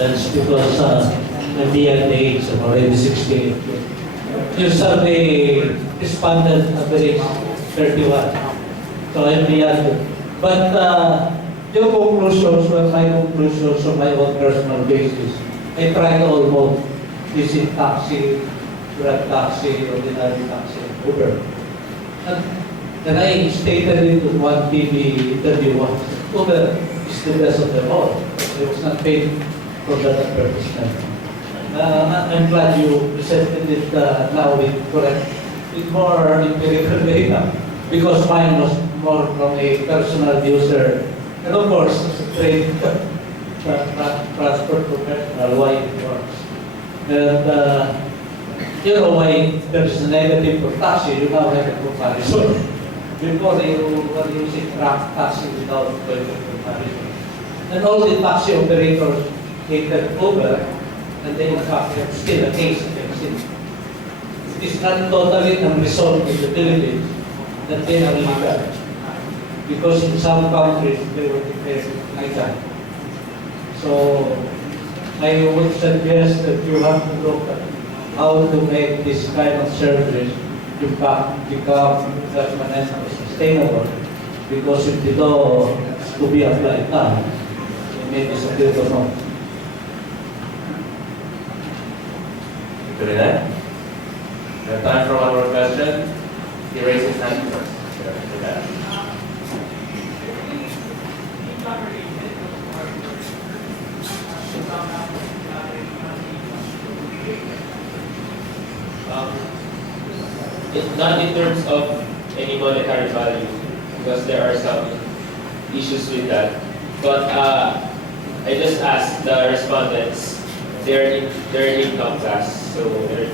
That's because I'm beyond the age of already 68. Your survey responded average 31. So I'm beyond it. But yung conclusions, well, my conclusions on my own personal basis, I tried almost visit taxi, grab taxi, ordinary taxi, Uber. And I stated it in one TV interview once. Uber is the best of them all. I was not paid for that advertisement. I'm glad you presented it now with more empirical data, because mine was more from a personal user, and of course, as a trade transport professional, why it works. And you know why there's a negative for taxi, you now have a comparison. Before you were using taxi without going to comparison. And all the taxi operators hated Uber, and they in fact have still a case against it. It is not totally unresolved in the Philippines that they are illegal. Because in some countries they were declared legal. So I would suggest that you have to look at how to make this kind of service become permanent and sustainable. Because if the law is to be applied now, it may disappear to know. Good enough. We have time for one more question. He raised his hand first. It's not in terms of any monetary value, because there are some issues with that. But I just asked the respondents their income class, so they're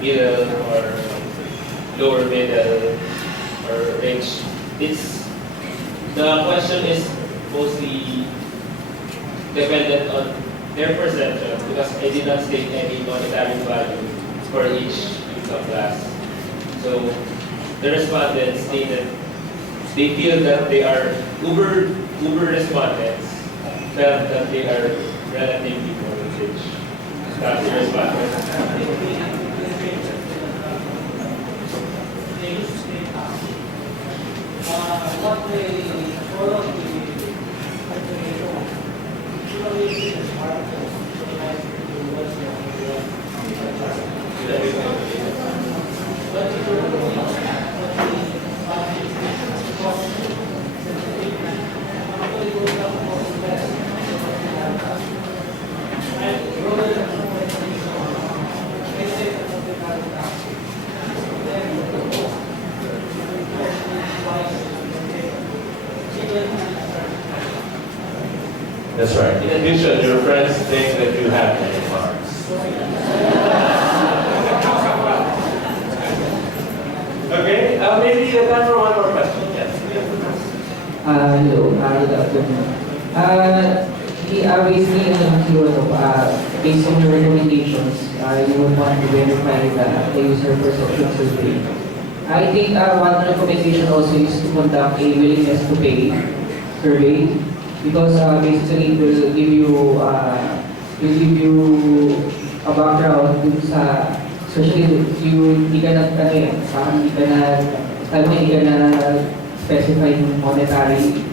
middle or lower middle or rich. The question is mostly dependent on their perception, because I did not state any monetary value for each income class. So the respondents stated they feel that they are Uber respondents felt that they are relatively more rich. That's the respondent. What they follow That's right. In addition, your friends think that you have many cars. Okay, maybe time for one more question. Yes. Hello, good afternoon. Based on your recommendations, you would want to verify the user perception survey. I think one recommendation also is to conduct a willingness to pay survey, because basically it will give you a background dun sa, especially if you hindi ka na specify yung monetary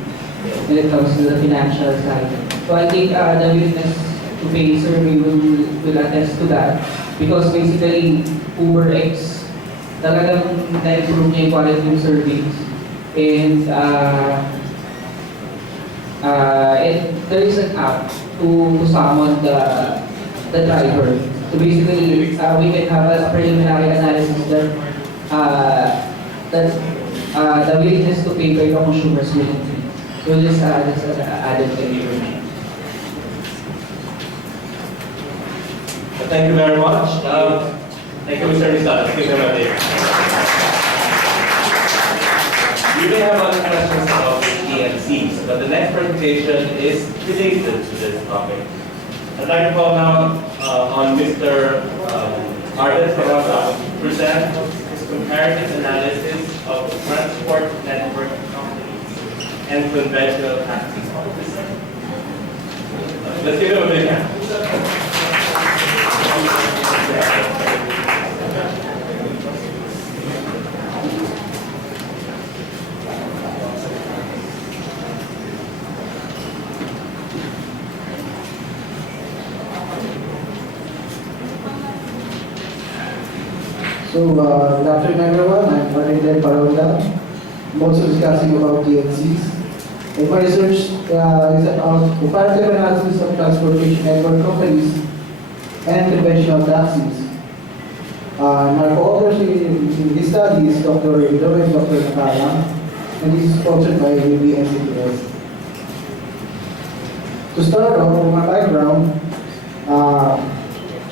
when it comes to the financial side. So I think the willingness to pay survey will attest to that, because basically Uber X talagang na-improve niya yung quality ng service, and there is an app to summon the driver. So basically, we can have a preliminary analysis that the willingness to pay by the consumers will increase. So just added information. Thank you very much. Thank you, Mr. Rizal. Thank you very much. You may have other questions about the EMCs, but the next presentation is related to this topic. I'd like to call now on Mr. Arden to present his comparative analysis of transport network companies and conventional taxi companies. Let's give him a big hand. So, good afternoon everyone. I'm Parinda Paronda. I'm also discussing about TNCs. And my research is about comparative analysis of transportation network companies and conventional taxis. My co-authors in this study is Dr. Ido and Dr. Nakala, and this is sponsored by the NCTS. To start off with my background,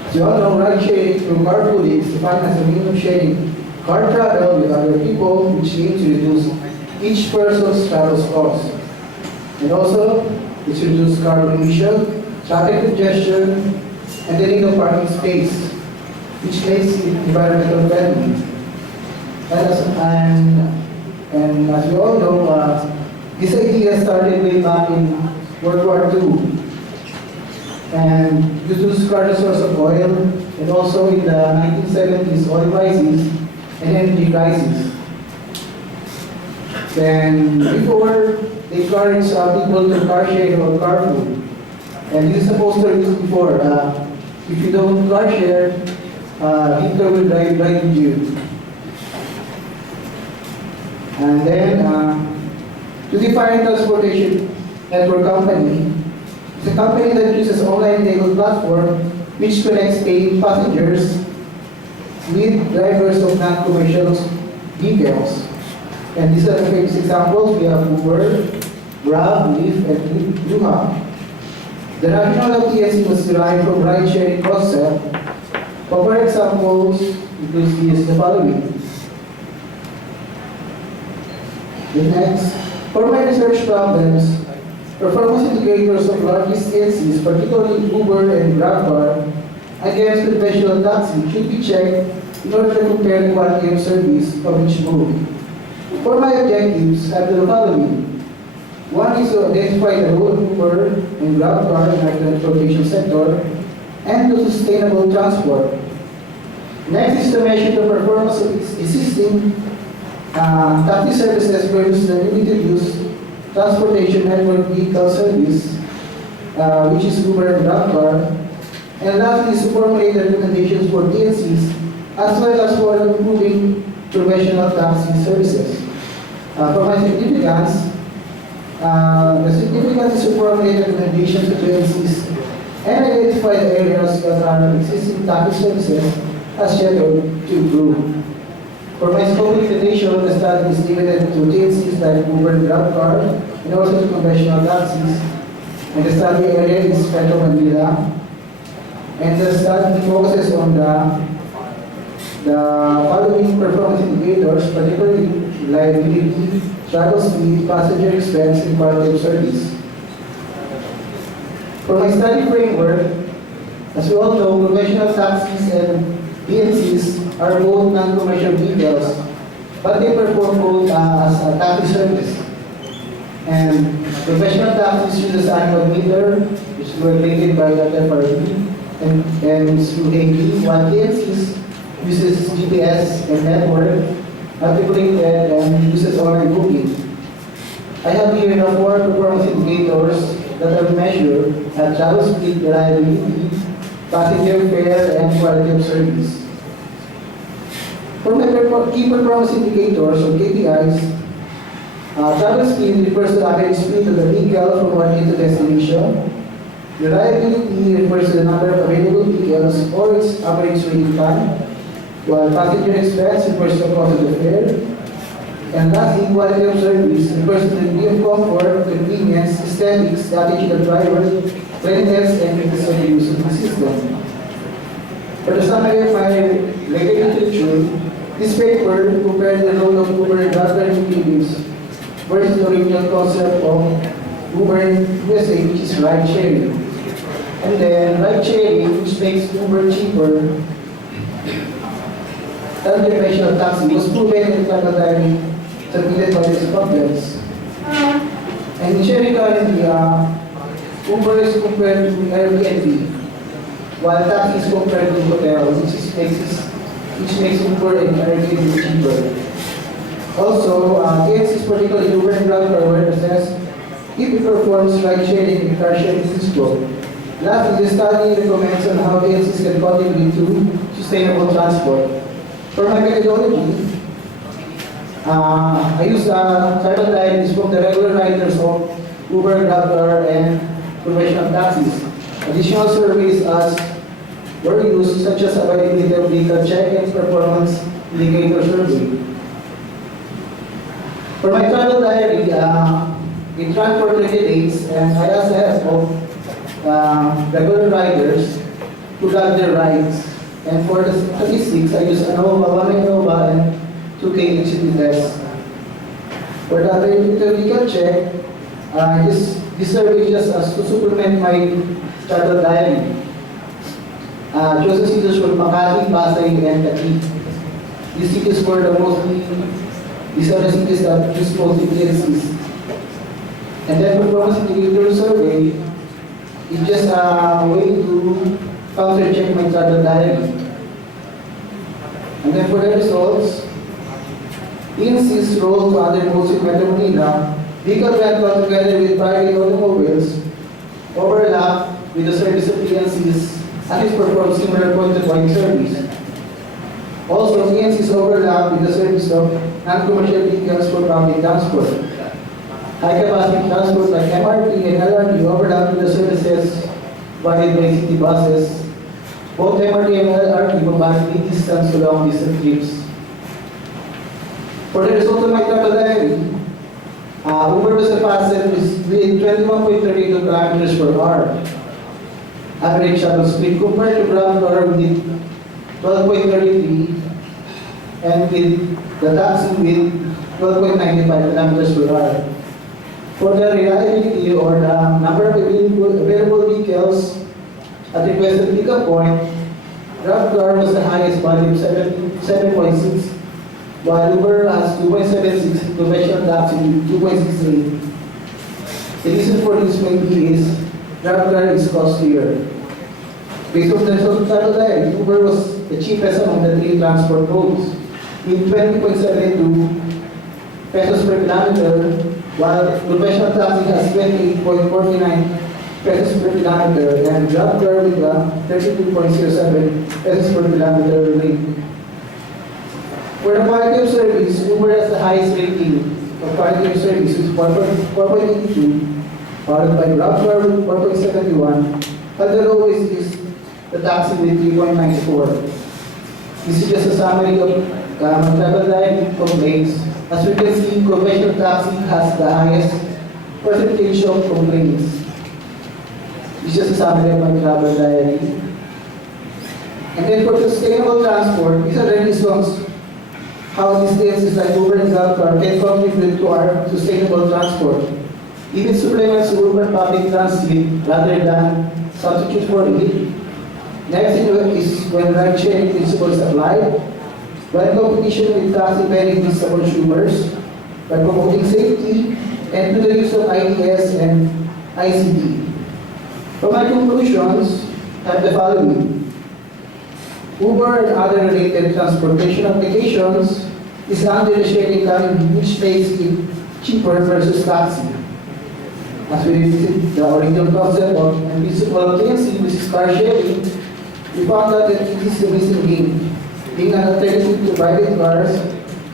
as you all know, ride sharing through carpooling is defined as a means of sharing car travel with other people, which aims to reduce each person's travel costs. And also, it's to reduce carbon emission, traffic congestion, and the need of parking space, which makes it environmental friendly. And as we all know, this idea started way back in World War II. And due to the scarce source of oil, and also in the 1970s oil crisis and energy crisis. Then before they encouraged people to car share or carpool. And this is a poster used before. If you don't car share, Hitler will drive with you. And then to define transportation network company, it's a company that uses online vehicle platform which connects paying passengers with drivers of non-commercial vehicles. And these are the famous examples. We have Uber, Grab, Lyft, and Yuha. The rationale of TSC was derived from ride-sharing concept. For examples, includes the following. The next, for my research problems, performance indicators of largest TSCs, particularly Uber and GrabCar, against conventional taxi should be checked in order to compare the quality of service of each mode. For my objectives, I have the following. One is to identify the role of Uber and GrabCar in our transportation sector and to sustainable transport. Next is to measure the performance of existing taxi services versus the limited use transportation network vehicle service, which is Uber and GrabCar. And lastly is to formulate the recommendations for TNCs as well as for improving professional taxi services. For my significance, the significance is to formulate recommendations to TNCs and identify the areas that are existing taxi services as yet to improve. For my scope limitation, the study is limited to TNCs like Uber and GrabCar and also to conventional taxis. And the study area is Metro Manila. And the study focuses on the following performance indicators, particularly reliability, travel speed, passenger expense, and quality of service. For my study framework, as we all know, conventional taxis and PNCs are both non-commercial vehicles, but they perform both as a taxi service. And professional taxis use an annual meter, which is regulated by the FRB, and through AD, while TNCs uses GPS and network, articulated and uses online booking. I have here the 4 performance indicators that are measured at travel speed, reliability, passenger fare, and quality of service. For my key performance indicators or KPIs, travel speed refers to the average speed of the vehicle from one end to destination. Reliability refers to the number of available vehicles or its average waiting time, while passenger expense refers to the cost of the fare. And lastly, quality of service refers to the degree of comfort, convenience, aesthetics, the attitude of driver, cleanliness, and ease of use of the system. For the summary of my related literature, this paper compared the role of Uber and GrabCar initiatives versus the original concept of Uber in USA, which is ride sharing. And then ride sharing, which makes Uber cheaper than the conventional taxi, was proven in travel diary submitted by the respondents. And in sharing economy, Uber is compared to Airbnb, while taxi is compared to hotel, which makes Uber and Airbnb cheaper. Also, TSSP is particularly Uber and Grab for awarenesses if it performs ride sharing and car sharing system. Lastly, the study recommends on how TSSP can contribute to sustainable transport. For my methodology, I use tribal diaries from the regular riders of Uber, Grab, and professional taxis. Additional surveys were used, such as availability of vehicle check and performance indicator survey. For my travel diary, it ran for 20 days, and I asked the help of regular riders to log their rides. And for the statistics, I used ANOVA, 1 ANOVA, and 2K NCTS. For the availability vehicle check, this survey just to supplement my travel diary. Chosen cities were Makati, Pasay, and Taguig. These cities were these are the cities that use mostly TSCs. And then performance indicator survey is just a way to counter check my travel diary. And then for the results, TSC's role to other modes in Metro Manila, vehicle rental together with private automobiles overlap with the service of TNCs and it performs similar point-to-point service. Also, TNCs overlap with the service of non-commercial vehicles for public transport. High-capacity transport like MRT and LRT overlap with the services provided by city buses. Both MRT and LRT provide mid-distance to long-distance trips. For the result of my travel diary, Uber was the fastest with 21.32 kilometers per hour. Average shuttle speed compared to Grab with 12.33 and with the taxi with 12.95 kilometers per hour. For the reliability or the number of available vehicles at requested pickup point, Grab was the highest value of 7.6, while Uber has 2.76, conventional taxi 2.68. The reason for this may be is Grab is costlier. Based on the total diary, Uber was the cheapest among the three transport modes, with 20.72 pesos per kilometer, while conventional taxi has 28.49 pesos per kilometer, and Grab with 32.07 pesos per kilometer rate. For the quality of service, Uber has the highest rating of quality of service with 4.82, followed by Grab with 4.71, and the lowest is the taxi with 3.94. This is just a summary of travel diary complaints. As we can see, conventional taxi has the highest percentage of complaints. This is just a summary of my travel diary. And then for sustainable transport, these are the reasons how these agencies like Uber and Grab can contribute to our sustainable transport. Even supplements urban public transit rather than substitute for it. Next is when ride-sharing principle is applied, when competition with taxi benefits the consumers, by promoting safety, and to the use of ITS and ICT. For my conclusions, I have the following. Uber and other related transportation applications is under the sharing economy, which makes it cheaper versus taxi. As we visit the original concept of and principle of TNC, which is car sharing, we found out that it is the missing link, being an alternative to private cars,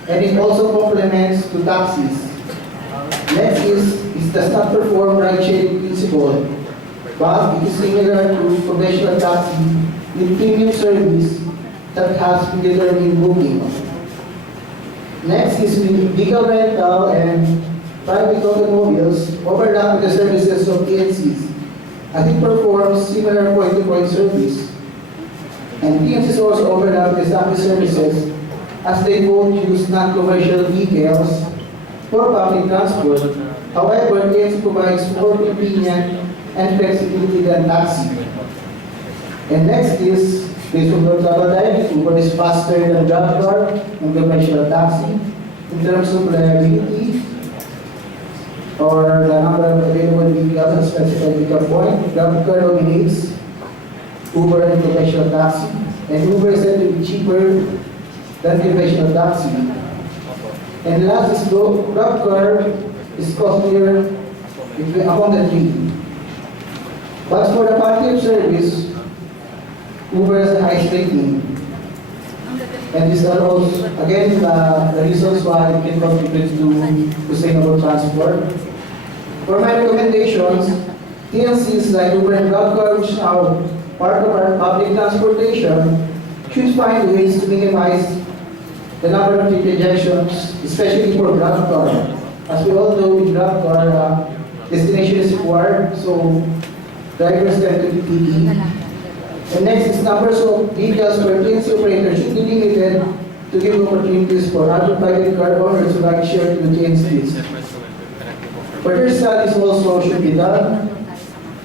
and it also complements to taxis. Next is, it does not perform ride-sharing principle, but it is similar to conventional taxi with premium service that has predetermined booking. Next is vehicle rental and private automobiles overlap with the services of TNCs, as it performs similar point-to-point service. And TNCs also overlap with the services as they both use non-commercial vehicles for public transport. However, TNC provides more convenient and flexibility than taxi. And next is, based on the travel diary, Uber is faster than Grab and conventional taxi in terms of reliability or the number of available vehicles as specified in the point, GrabCar dominates Uber and conventional taxi, and Uber is said to be cheaper than conventional taxi. And last is GrabCar is costlier among the three. But for the quality of service, Uber has the highest rating. And these are also, again, the reasons why it can contribute to sustainable transport. For my recommendations, TNCs like Uber and GrabCar, which are part of our public transportation, should find ways to minimize the number of rejections, especially for GrabCar. As we all know, with GrabCar, destination is required, so drivers tend to be picky. And next is numbers of vehicles per TNC operator should be limited to give opportunities for other private car owners to ride share to TNCs. Further studies also should be done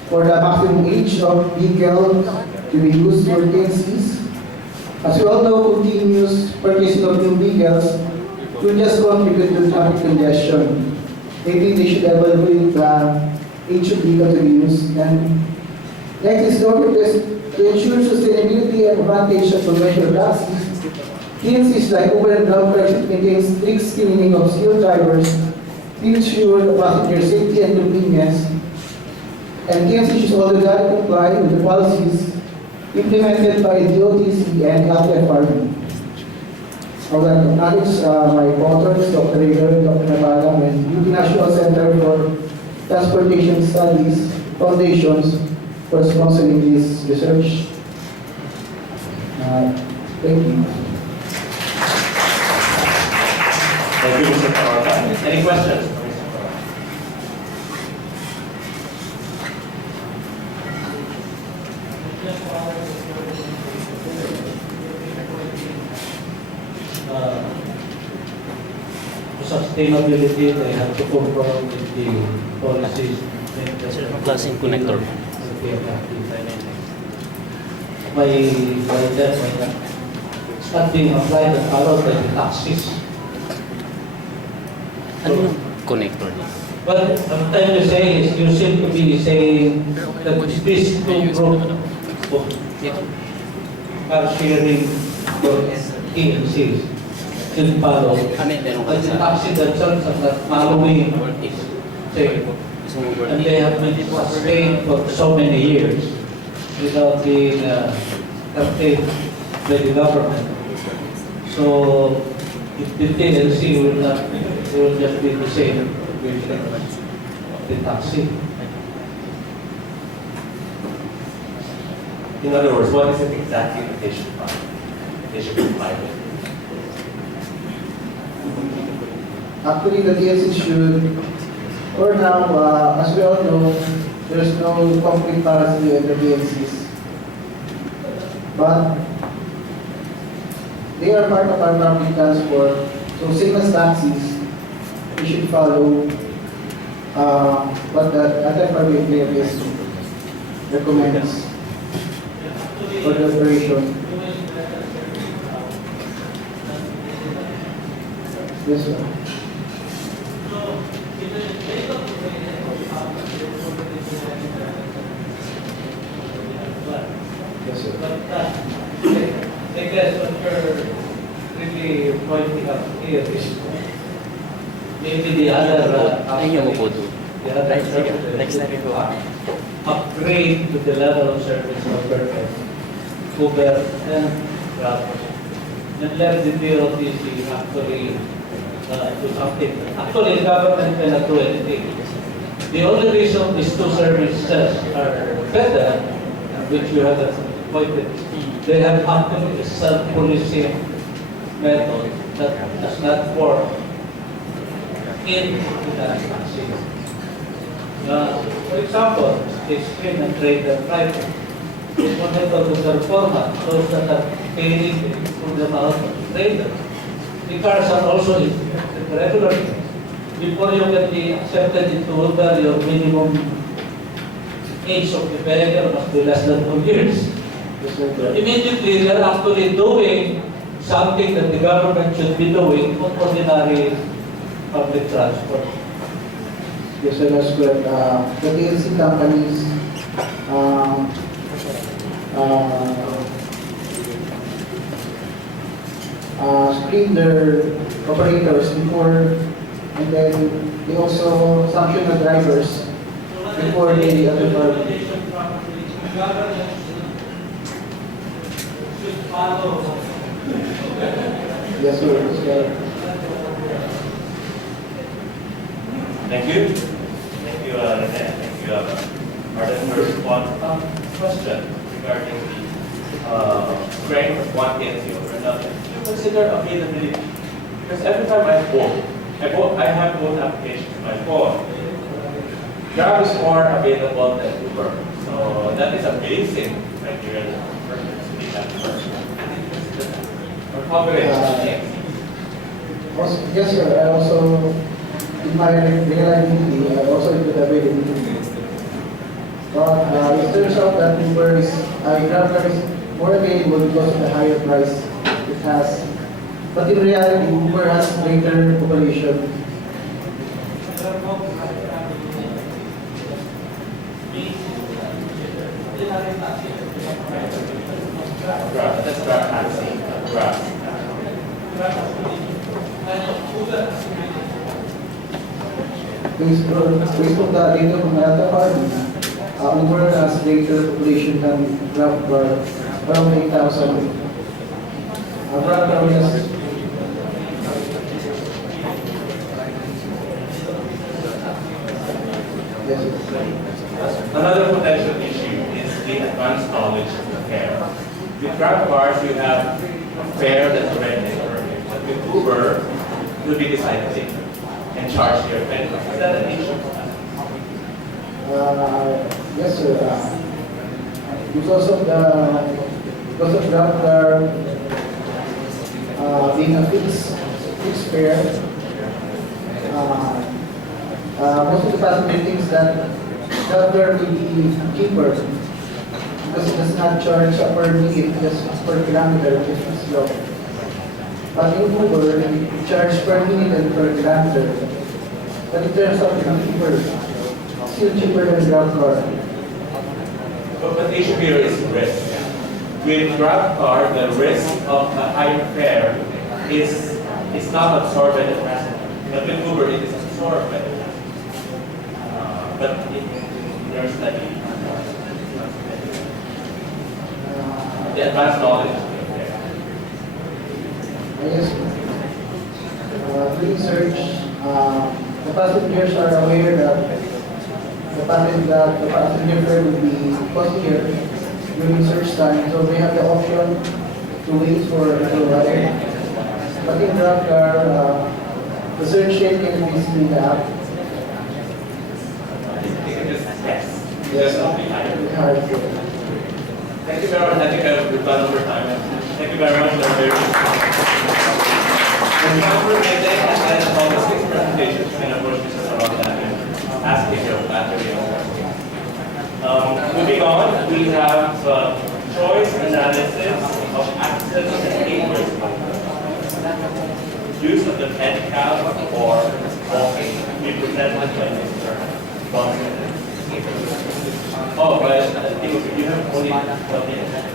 for the maximum age of vehicle to be used for TNCs. As we all know, continuous purchasing of new vehicles will just contribute to traffic congestion. I think they should evaluate the age of vehicle to be used. And next is to ensure sustainability and advantage of conventional taxis. TNCs like Uber and GrabCar should maintain strict screening of skilled drivers to ensure the passenger safety and convenience. And TNCs should also comply with the policies implemented by the OTC and LTFRB. I would like to acknowledge my co-authors, Dr. Rader, Dr. Nabalam, and UP National Center for Transportation Studies Foundations for sponsoring this research. Thank you. Thank you, Mr. Kawarta. Any questions? Sustainability, they have to conform with the policies. Klaseng connector. By that, it's not being applied and followed by the taxis. Ano yung connector niya? But I'm trying to say is you seem to be saying that these two groups of car sharing for TNCs should follow. But the taxi themselves are not following, say, and they have been sustained for so many years without being curtailed by the government. So if the TNC will just be the same with the taxi. In other words, what is it exactly that they should find? They should comply with. Actually, the TNC should, for now, as we all know, there's no complete policy with the TNCs. But they are part of our public transport, so same as taxis, we should follow what the NFRB recommends for the operation. Yes, sir. Yes, sir. I guess what you're really pointing out here is maybe the other Ayun yung upo doon. the other Right, sige. services Next time ito. upgrade to the level of service offered by Uber and Grab. And let the DOTC actually do something. Actually, the government cannot do anything. The only reason these two services are better, which you have pointed, they have actually a self-policing method that does not work in the taxi. For example, they screen and trade the driver. This one method of the format, those that are paying for the amount of trader. The cars are also regular. Before you can be accepted into Uber, your minimum age of the vehicle must be less than 2 years. Immediately, they are actually doing something that the government should be doing on ordinary public transport. Yes, sir, that's correct. The TLC companies um, screen their operators before, and then they also sanction the drivers before they other. Yes, sir. Yes, sir. Thank you. Thank you, Rene. Thank you, Arden, for one question regarding the strength of one TNC over another. You consider availability. Because every time I have both applications on my phone. Grab is more available than Uber. So that is a basic criteria that a person to be that first. Or coverage of TNC. Yes, sir. I also, in my reliability, I also include availability. But it turns out that Uber is, Grab is more available because of the higher price it has. But in reality, Uber has greater population. That's Grab taxi. Grab. Based on the data from Delta Party, Uber has greater population than Grab, around 8,000. Grab is yes. Another potential issue is the advanced knowledge of the fare. With Grab cars, you have a fare that's already determined. But with Uber, you'll be deciding and charge your fare. Is that an issue? Yes, sir. Because of Grab car being a fixed fare, most of the passenger thinks that Grab car will be cheaper because it does not charge per minute, just per kilometer, which is low. But in Uber, it charges per minute and per kilometer. But it turns out to be cheaper, still cheaper than Grab car. But the issue here is risk. With Grab car, the risk of a higher fare is not absorbed by the passenger. But with Uber, it is absorbed by the passenger. But in your study, the advanced knowledge of the fare. Yes, research, the passengers are aware that the passenger fare will be costlier during search time, so they have the option to wait for a little while. But in Grab car, the search rate can be seen in the app. Yes. Hard. Thank you very much. I think we've gone over time. Thank you very much. And all the 6 presentations, and of course, Mr. Sarong asking your battery. Moving on, we have choice analysis of access and papers. Use of the pen cap or walking be presented by Mr. Bonson. Oh, but you have only 12 minutes.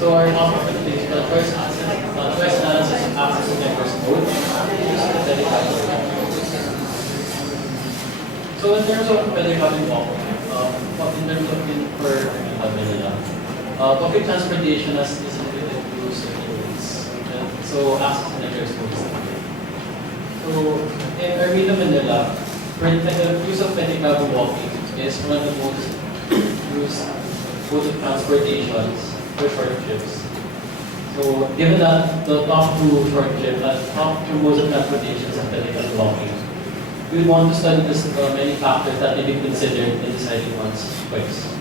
So our topic is the first analysis of access to network code using the dedicated So in terms of whether you have been walking, in terms of in per Manila, public transportation has is limited to certain routes. So access to networks is limited. So in Armida, Manila, the use of pedicab walking is one of the most used mode of transportations for short trips. So given that the top two short trip, top two modes of transportation are pedicab walking, we want to study this many factors that may be considered in deciding one's choice.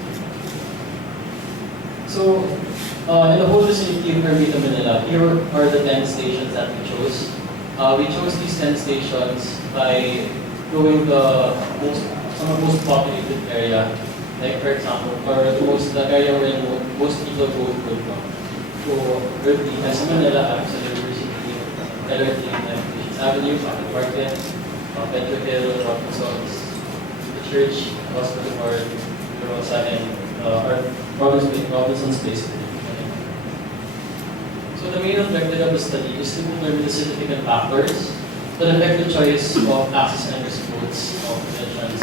So, in the whole vicinity of Armida, Manila, here are the 10 stations that we chose. We chose these 10 stations by knowing some of the most populated area, like for example, or the area where most people go to. So, Early, as Manila, Action University, LRT, Nations Avenue, Market, Petro Hill, Robinsons, the Church, Hospital Ward, Rosa, and Robinson's Place. So the main objective of the study is to determine the significant factors that affect the choice of access and modes of pedestrians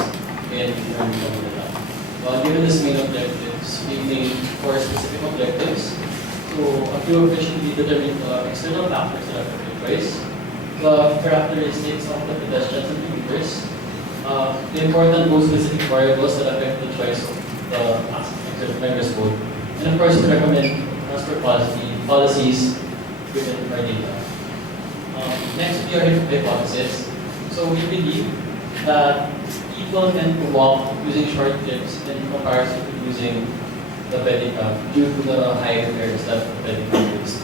in Armida, Manila. Given this main objectives, we made 4 specific objectives. So a few of which will be determined external factors that affect the choice, the characteristics of the pedestrians and commuters, the important most specific variables that affect the choice of the access mode, and of course to recommend transport policies within our data. Next will be our hypothesis. So we believe that people tend to walk using short trips in comparison to using the pedicab due to the higher fares that the pedicab is.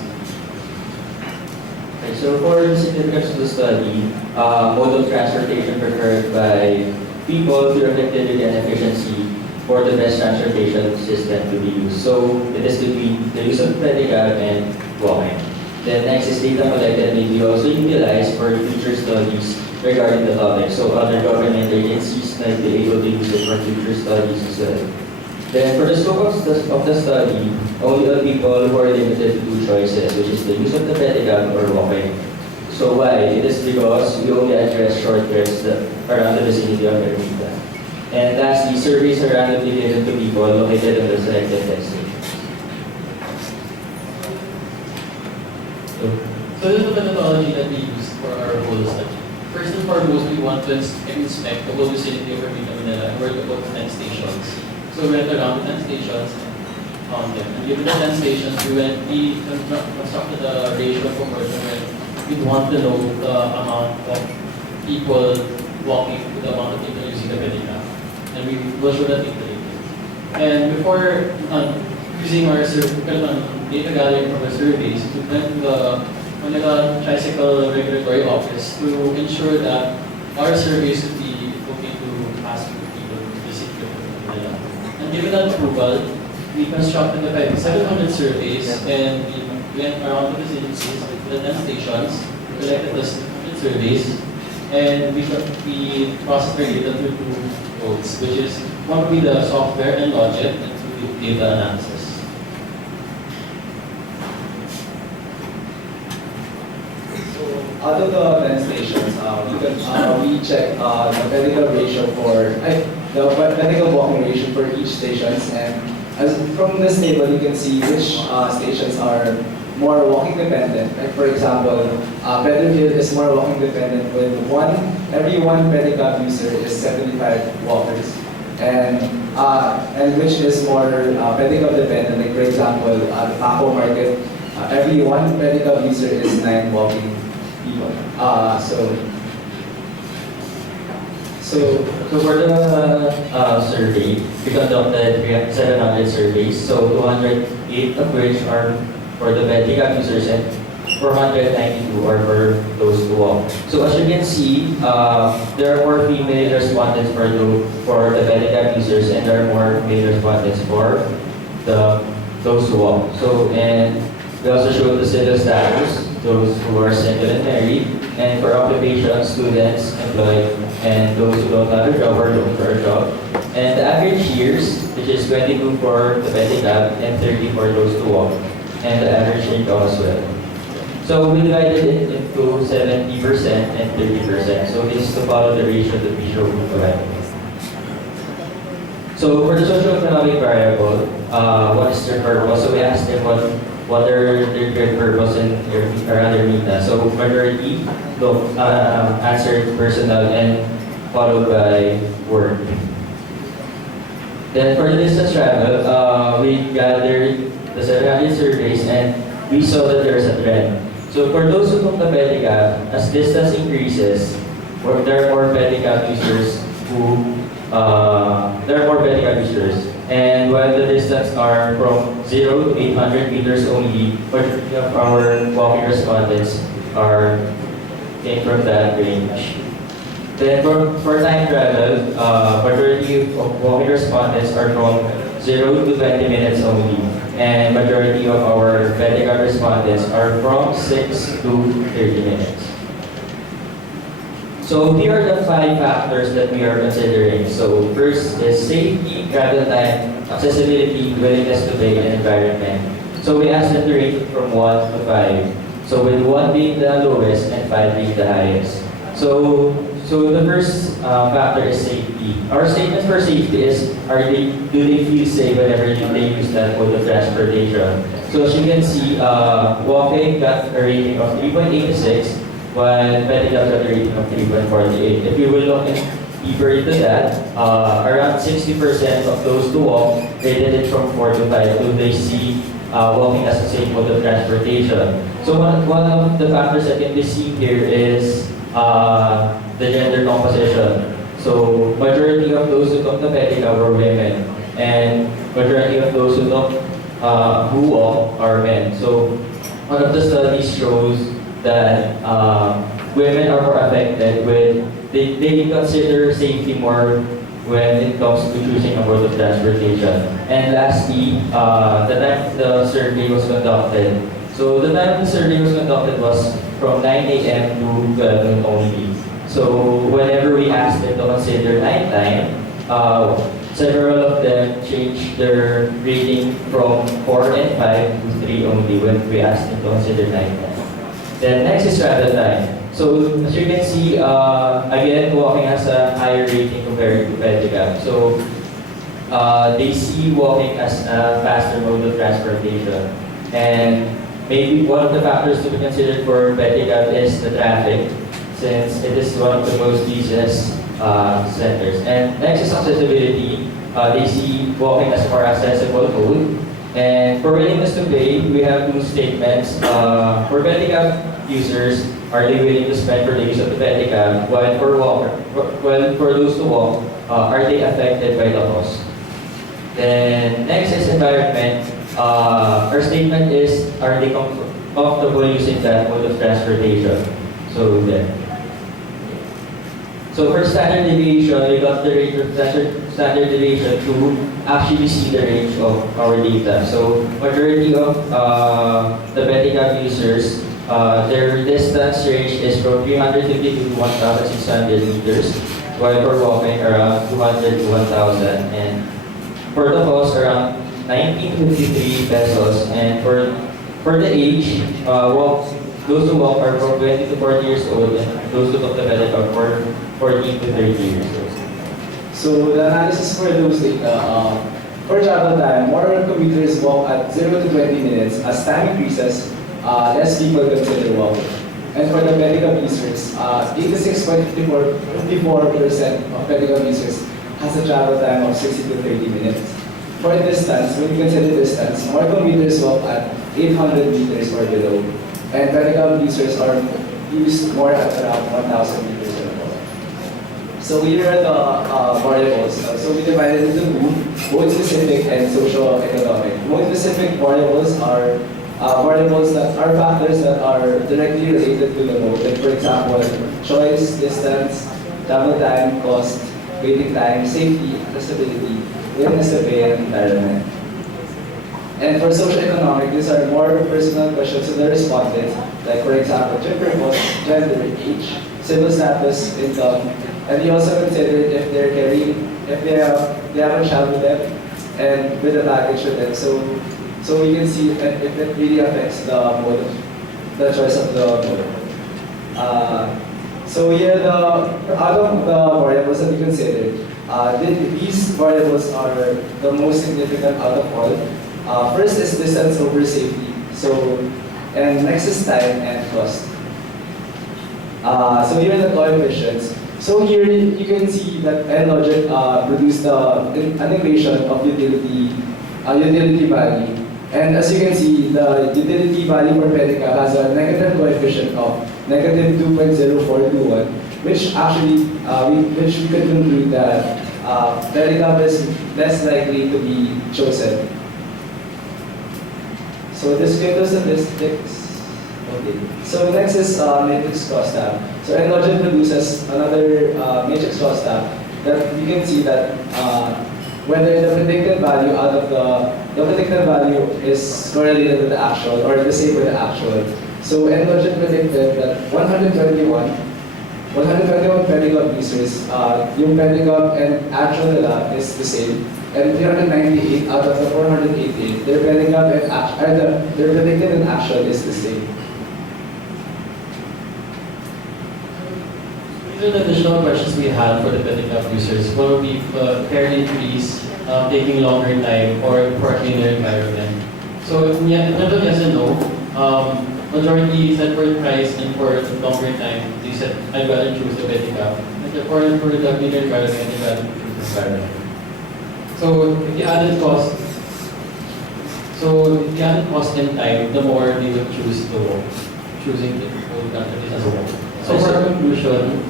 Okay, so for the significance of the study, mode of transportation preferred by people to effectivity and efficiency for the best transportation system to be used. So it is between the use of pedicab and walking. Then next is data collected may be also utilized for future studies regarding the topic. So other government agencies might be able to use it for future studies as well. Then for the scope of the study, only the people who are limited to 2 choices, which is the use of the pedicab or walking. So why? It is because we only address short trips around the vicinity of Armida. And lastly, surveys are randomly given to people located in the selected destinations. So this is the methodology that we use for our whole study. First and foremost, we want to inspect the whole vicinity of Armida, Manila, and we're about 10 stations. So we went around the 10 stations and found them. And given the 10 stations, we constructed a ratio of proportion where we want to know the amount of people walking to the amount of people using the pedicab. And we will show that later. And before using our data gathering from our surveys, we went to the Manila Tricycle Regulatory Office to ensure that our surveys would be okay to ask people to visit Manila. And given that approval, we constructed the 700 surveys and we went around the vicinities with the 10 stations, collected the 700 surveys, and we processed their data through 2 modes, which is one would be the software and logic, and 2 would be data analysis. Out of the 10 stations, we check the medical ratio for the medical walking ratio for each stations, and as from this table you can see which stations are more walking dependent. Like for example, Bedford is more walking dependent with every one pedicab user is 75 walkers, and which is more pedicab dependent. Like for example, the Paco Market, every one pedicab user is 9 walking people. So for the survey, we conducted 700 surveys, so 208 of which are for the pedicab users and 492 are for those who walk. So as you can see, there are more female respondents for the pedicab users and there are more male respondents for those who walk. So, and we also showed the civil status, those who are single and married, and for occupation, students, employed, and those who don't have a job or look for a job. And the average years, which is 22 for the pedicab and 30 for those who walk, and the average income as well. So we divided it into 70% and 30%. So this is to follow the ratio that we showed correctly. So for the socio-economic variable, what is their purpose? So we asked them what are their purpose and around their media. So majority answered personal and followed by work. Then for the distance travel, we gathered the 700 surveys and we saw that there's a trend. So for those who took the pedicab, as distance increases, there are more pedicab users and while the distance are from 0 to 800 meters only, majority of our walking respondents came from that range. Then for time travel, majority of walking respondents are from 0 to 20 minutes only, and majority of our medical respondents are from 6 to 30 minutes. So here are the 5 factors that we are considering. So first is safety, travel time, accessibility, willingness to pay, and environment. So we asked them to rate it from 1 to 5. So with 1 being the lowest and 5 being the highest. So the first factor is safety. Our statement for safety is, do they feel safe whenever they use that mode of transportation? So as you can see, walking got a rating of 3.86, while pedicab got a rating of 3.48. If you will look deeper into that, around 60% of those who walk rated it from 4 to 5. Do they see walking as a safe mode of transportation? So one of the factors that can be seen here is the gender composition. So majority of those who took the pedicab were women, and majority of those who walk are men. So one of the studies shows that women are more affected with, they consider safety more when it comes to choosing a mode of transportation. And lastly, the time the survey was conducted. So the time the survey was conducted was from 9 a.m. to 12 noon only. So whenever we asked them to consider night time, several of them changed their rating from 4 and 5 to 3 only when we asked them to consider night time. Then next is travel time. So as you can see, again, walking has a higher rating compared to pedicab. So they see walking as a faster mode of transportation. And maybe one of the factors to be considered for pedicab is the traffic, since it is one of the most busiest centers. And next is accessibility. They see walking as a more accessible mode. And for willingness to pay, we have 2 statements. For pedicab users, are they willing to spend for the use of the pedicab? While for those who walk, are they affected by the cost? Then next is environment. Our statement is, are they comfortable using that mode of transportation? So then. So for standard deviation, we got the range of standard deviation to actually see the range of our data. So majority of the pedicab users, their distance range is from 350 to 1,600 meters, while for walking around 200 to 1,000. And for the cost, around 1953 pesos. And for the age, those who walk are from 20 to 40 years old, and those who took the pedicab are 14 to 30 years old. So the analysis for those data, for travel time, more commuters walk at 0 to 20 minutes. As time increases, less people consider walking. And for the pedicab users, 86.54% of pedicab users has a travel time of 60 to 30 minutes. For distance, when you consider distance, more commuters walk at 800 meters or below. And pedicab users are used more at around 1,000 meters or above. So here are the variables. So we divided into mode specific and social economic. Mode specific variables are variables that are factors that are directly related to the mode. Like for example, choice, distance, travel time, cost, waiting time, safety, accessibility, willingness to pay, and environment. And for social economic, these are more personal questions to the respondent, like for example, trip purpose, gender, age, civil status, income, and we also considered if they're carrying, if they have a child with them, and with a baggage with them. So we can see if it really affects the mode, the choice of the mode. So here, out of the variables that we considered, these variables are the most significant out of all. First is distance over safety. And next is time and cost. So here are the coefficients. So here you can see that NLogic produced an equation of utility value. And as you can see, the utility value for Pedicab has a negative coefficient of negative 2.0421, which actually which we could conclude that Pedicab is less likely to be chosen. So this gives us statistics. Okay. So next is matrix cost tab. So NLogic produces another matrix cost tab that you can see that whether the predicted value out of the predicted value is correlated with the actual or the same with the actual. So NLogic predicted that 121 Pedicab users, yung Pedicab and actual nila is the same. And 398 out of the 488, their Pedicab and their predicted and actual is the same. These are the additional questions we had for the Pedicab users. What would be fairly increase, taking longer time, or for a cleaner environment? So in terms of yes and no, majority said for price and for longer time, they said I'd rather choose the Pedicab. And for the cleaner environment, I'd rather choose the environment. So if you added cost, and time, the more they would choose the walk, choosing the whole country as a walk. So for conclusion,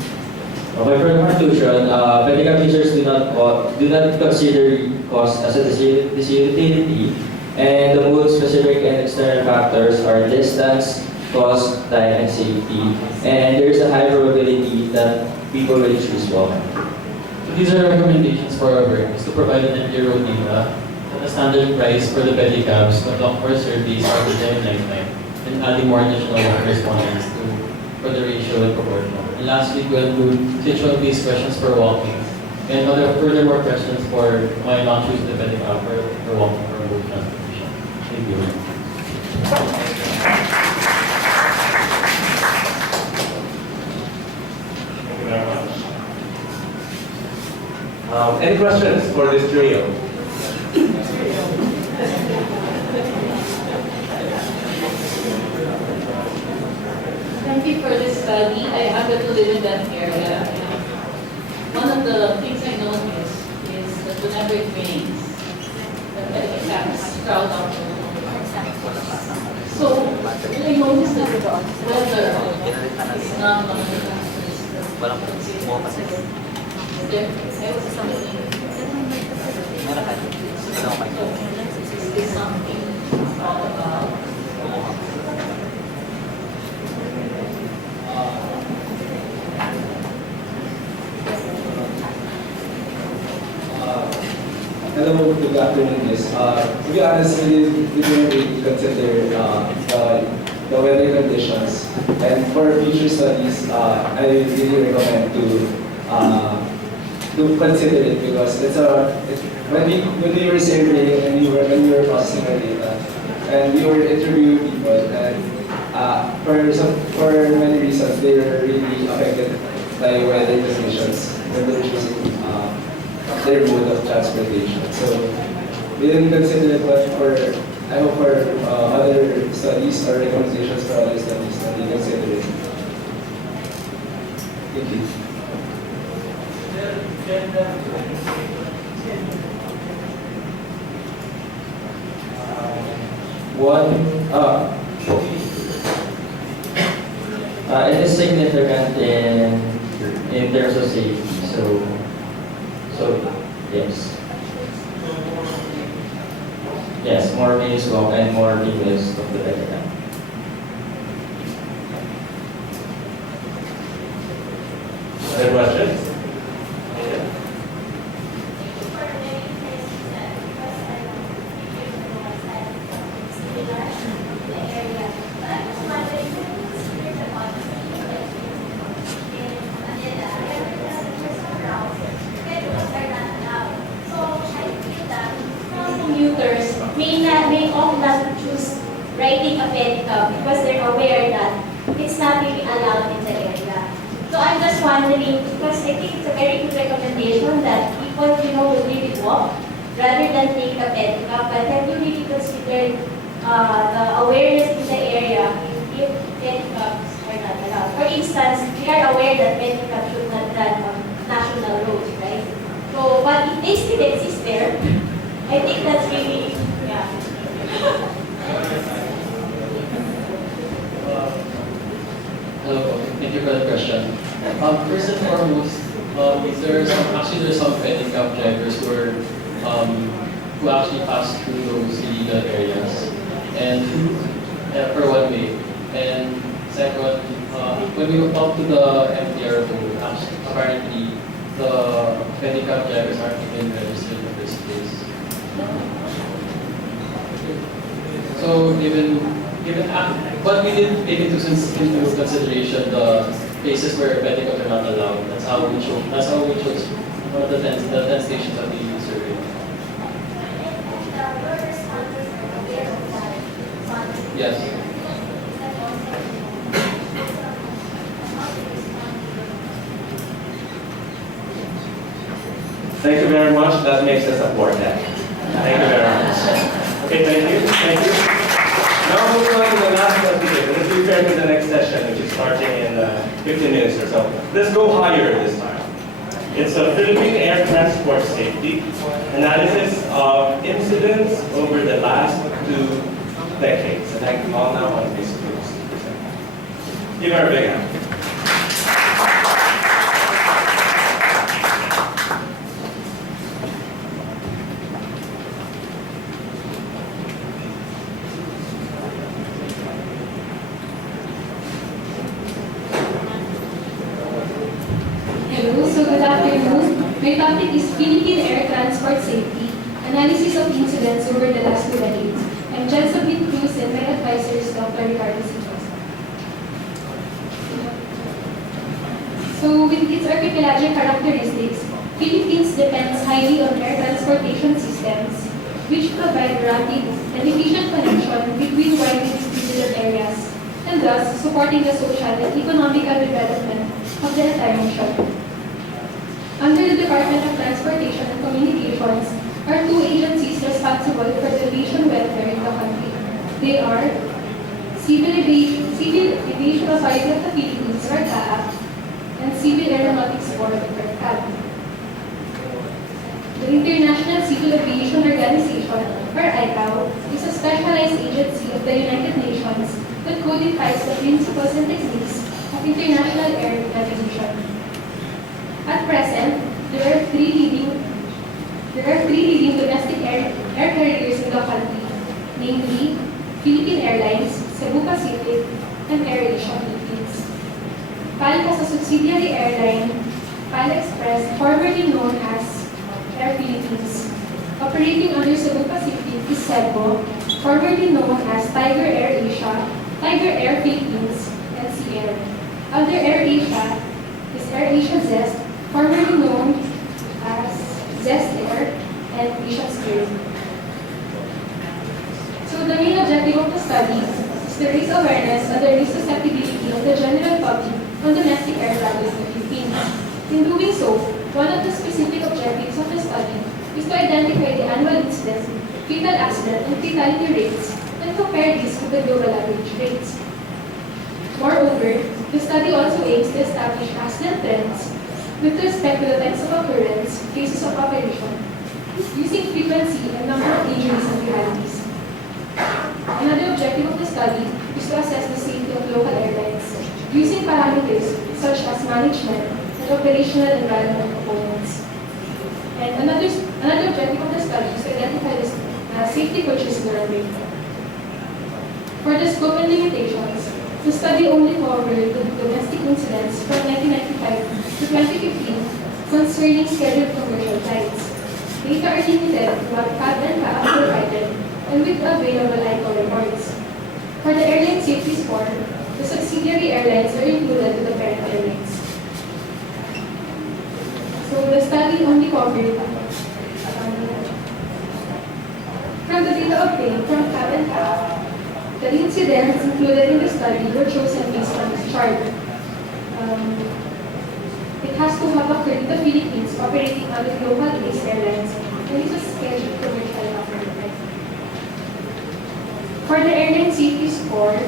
Pedicab users do not consider cost as a utility, and the most specific and external factors are distance, cost, time, and safety. And there is a high probability that people will choose walk. So these are recommendations for our work, is to provide an empirical data at a standard price for the pedicabs, conduct more surveys for the time lifetime, and adding more additional respondents for the ratio and proportion. And lastly, to include situational-based questions for walking, and furthermore questions for why not choose the pedicab for walking or both transportation. Thank you. Thank you very much. Any questions for this trio? Thank you for this study. I happen to live in that area. One of the things I noticed is that whenever it rains, the pedicabs crowd out. So I noticed that weather is not one of the factors. There, I was thinking, is this something to talk about? Hello, good afternoon, miss. To be honest, we didn't really consider the weather conditions. And for future studies, I really recommend to consider it because when we were surveying and when we were processing our data, and we were interviewing people, and for many reasons, they were really affected by weather conditions when they were choosing their mode of transportation. So we didn't consider it, but I hope for other studies or recommendations for other studies that they consider it. Thank you. It is significant in terms of safety. So yes. Yes, more minutes walk and more minutes of the pedicab. Other questions? Commuters may opt not to choose riding a pedicab because they're aware that it's not really allowed in the area. So I'm just wondering, because I think it's a very good recommendation that people, will really walk rather than take a pedicab. But have you really considered the awareness in the area if pedicabs are not allowed? For instance, we are aware that pedicabs should not run on national roads, right? So, but if they still exist there, I think that's really, yeah. Hello, thank you for the question. First and foremost, there's some pedicab drivers who actually pass through those illegal areas, and for one way. And second, when we talk to the MTRO, apparently the pedicab drivers aren't even registered in the first place. So but we did take into consideration the places where pedicabs are not allowed. That's how we chose one of the 10 stations that we surveyed. Yes. Thank you very much. That makes us support that. Thank you very much. Okay, thank you. Thank you. Now moving on to the last presentation. Let's prepare for the next session, which is starting in 15 minutes or so. Let's go higher this time. It's a Philippine air transport safety analysis of incidents over the last 2 decades. And I can call now on Ms. Cruz. Give her a big hand. So good afternoon. My topic is Philippine Air Transport Safety, Analysis of Incidents over the last 2 decades. I'm Jensen Cruz and my advisor is Dr. Ricardo Sichos. So with its archipelagic characteristics, Philippines depends highly on air transportation systems, which provide rapid and efficient connection between widely distributed areas, and thus supporting the social and economical development of the entire nation. Under the Department of Transportation and Communications are 2 agencies responsible for the aviation welfare in the country. They are Civil Aviation Authority of the Philippines, or CAAP, and Civil Aeronautics Board, or CAB. The International Civil Aviation Organization, or ICAO, is a specialized agency of the United Nations that codifies the principles and techniques of international air navigation. At present, there are three leading domestic air carriers in the country, namely Philippine Airlines, Cebu Pacific, and AirAsia Philippines. PAL has a subsidiary airline, PAL Express, formerly known as Air Philippines. Operating under Cebu Pacific is Cebu, formerly known as Tiger Air Asia, Tiger Air Philippines, and Sea Air. Under AirAsia is AirAsia Zest, formerly known as Zest Air and Asia Spirit. So the main objective of the study is to raise awareness on the risk susceptibility of the general public on domestic air travel in the Philippines. In doing so, one of the specific objectives of the study is to identify the annual incidence, fatal accident, and fatality rates and compare these with the global average rates. Moreover, the study also aims to establish accident trends with respect to the types of occurrence, phases of operation, using frequency and number of injuries and fatalities. Another objective of the study is to assess the safety of local airlines, using parameters such as management and operational environment components. And another objective of the study is to identify the safety cultures in the runway. For the scope and limitations, the study only covered the domestic incidents from 1995 to 2015 concerning scheduled commercial flights. Data are limited to what CAB and CAAP provided and with available ICO reports. For the airline safety score, the subsidiary airlines are included to the parent airlines. So the study only covered from the data obtained from CAB and CAAP. The incidents included in the study were chosen based on this chart. it has to have occurred in the Philippines operating under global-based airlines, and it was scheduled commercial operator. For the airline safety score,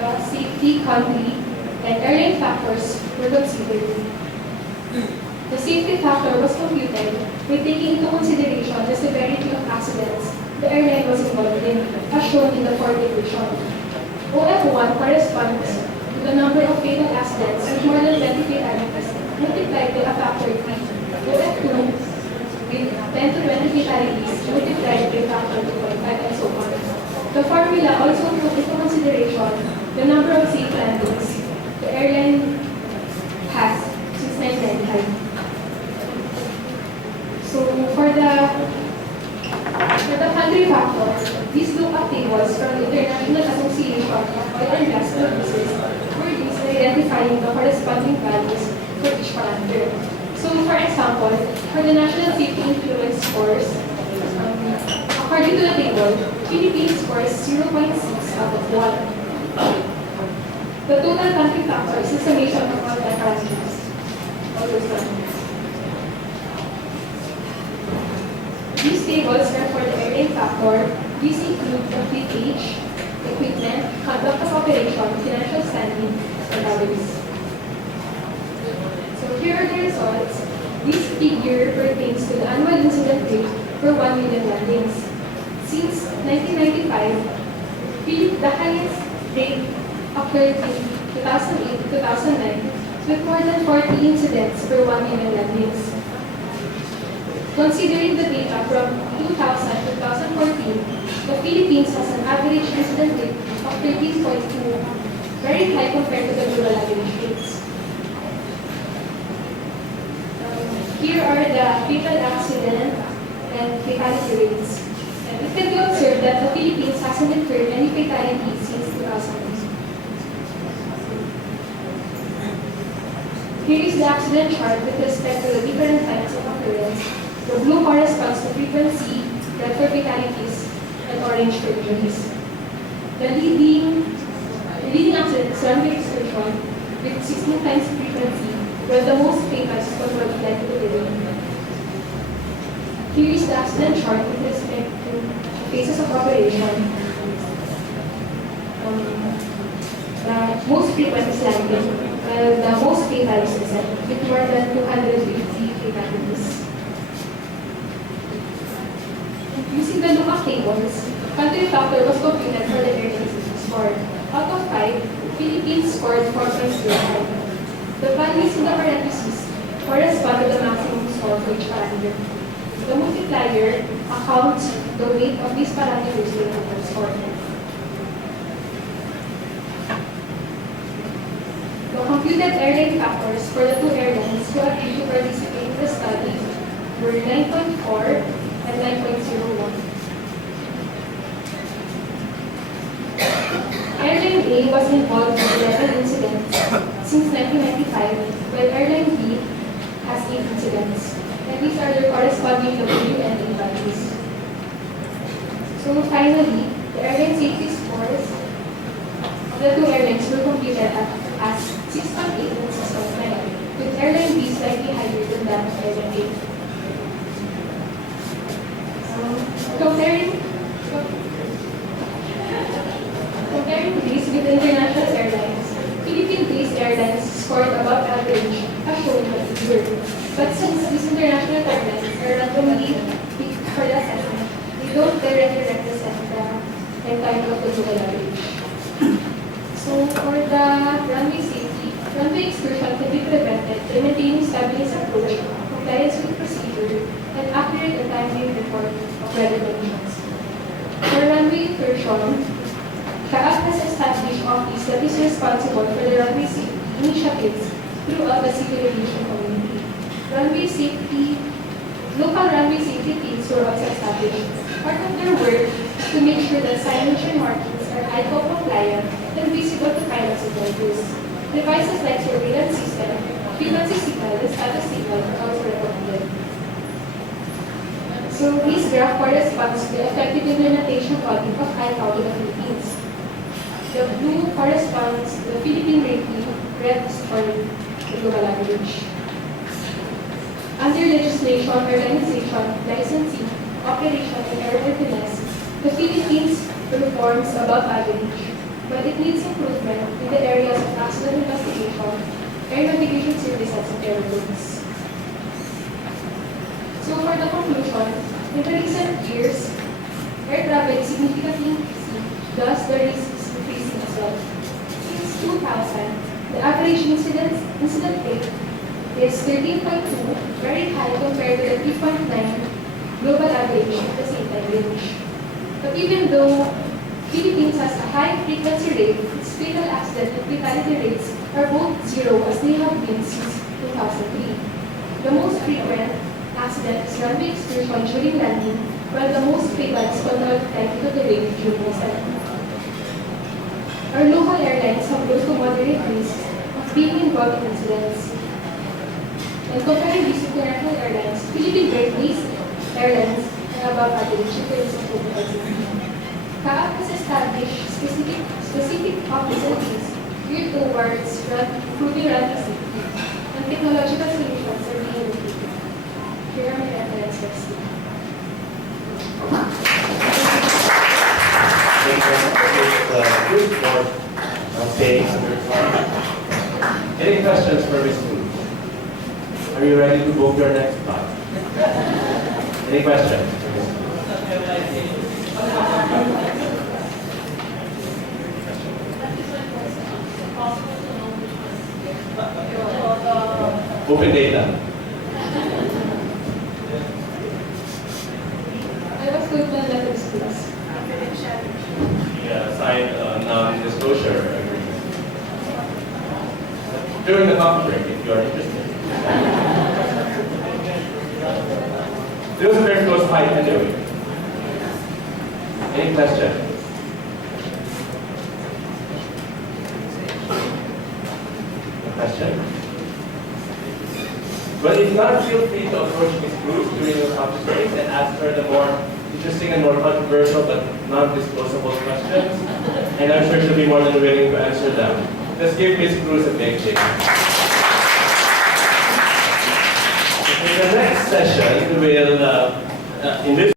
the safety, country, and airline factors were considered. The safety factor was computed by taking into consideration the severity of accidents the airline was involved in, as shown in the fourth equation. OF1 corresponds to the number of fatal accidents with more than 20 fatalities multiplied by a factor 3. OF2 with 10 to 20 fatalities multiplied by a factor 2.5 and so on. The formula also took into consideration the number of safe landings the airline has since 1995. So for the country factor, these look-up tables from the International Association of Oil and Gas Producers were used in identifying the corresponding values for each parameter. So for example, for the National Safety Influence scores, according to the table, Philippines scores 0.6 out of 1. The total country factor is the summation of all the parameters. All those parameters. These tables are for the airline factor. These include the fleet age, equipment, conduct of operation, financial standing, and others. So here are the results. This figure pertains to the annual incident rate for 1 million landings. Since 1995, the highest rate occurred in 2008-2009 with more than 40 incidents per 1 million landings. Considering the data from 2000 to 2014, the Philippines has an average incident rate of 13.2, very high compared to the global average rates. Here are the fatal accident and fatality rates. And it can be observed that the Philippines hasn't incurred any fatalities since 2000. Here is the accident chart with respect to the different types of occurrence. The blue corresponds to frequency, red for fatalities, and orange for injuries. The leading accident is runway excursion with 16 times frequency, where the most fatal is controlled flight to the delay. Here is the accident chart with respect to phases of operation. The most frequent is landing, while the most fatal is descent, with more than 250 fatalities. Using the lookup tables, country factor was computed for the airline safety score. Out of 5, Philippines scored 4.05. The values in the parentheses correspond to the maximum score for each parameter. The multiplier accounts the weight of these parameters in the total score. The computed airline factors for the two airlines who agreed to participate in the study were 9.4 and 9.01. Airline A was involved in 11 incidents since 1995, while Airline B has 8 incidents. And these are their corresponding W and A values. So finally, the airline safety scores of the two airlines were computed as 6.8 and 6.9, with Airline B slightly higher than that of Airline A. Comparing these with international airlines, Philippine-based airlines scored above average, as shown in the figure. But since these international airlines are randomly picked for the assessment, they don't directly represent the entire of the global average. So for the runway safety, runway excursion can be prevented by maintaining stabilized approach, compliance with procedure, and accurate and timely report of weather conditions. For runway incursion, CAAP has established office that is responsible for the runway safety initiatives throughout the civil aviation community. Local runway safety teams were also established. Part of their work is to make sure that signage and markings are ICAO compliant and visible to pilots and drivers. Devices like surveillance system, frequency signal, and status signal are also recommended. So this graph corresponds to the effective implementation audit of ICAO in the Philippines. The blue corresponds to the Philippine rating, red is for the the global average. Under legislation, organization, licensing, operation, and airworthiness, the Philippines performs above average, but it needs improvement in the areas of accident investigation, air navigation services, and airroads. So for the conclusion, in the recent years, air travel is significantly increasing, thus the risk is increasing as well. Since 2000, the average incident rate is 13.2, very high compared to the 3.9 global average at the same time range. But even though Philippines has a high frequency rate, its fatal accident and fatality rates are both zero as they have been since 2003. The most frequent accident is runway excursion during landing, while the most fatal is controlled flight into the range during ascent. Our local airlines have low to moderate risk of being involved in incidents. And comparing these to international airlines, Philippine Airways Airlines are above average in terms of COVID-19. CAAP has established specific facilities geared towards improving runway safety, and technological solutions are being implemented. Here are my reference text. Thank you very much. Good for staying under time. Any questions for Ms. Moon? Are you ready to book your next flight? Any questions for Ms. Moon? Open data. I was told na letters plus. Yeah, sign a non-disclosure agreement. During the coffee break, if you are interested. It was a very close fight anyway. Any questions? Question? But if not, feel free to approach Ms. Cruz during the coffee break and ask her the more interesting and more controversial but non-disclosable questions. And I'm sure she'll be more than willing to answer them. Let's give Ms. Cruz a big shake. In the next session, we'll, in this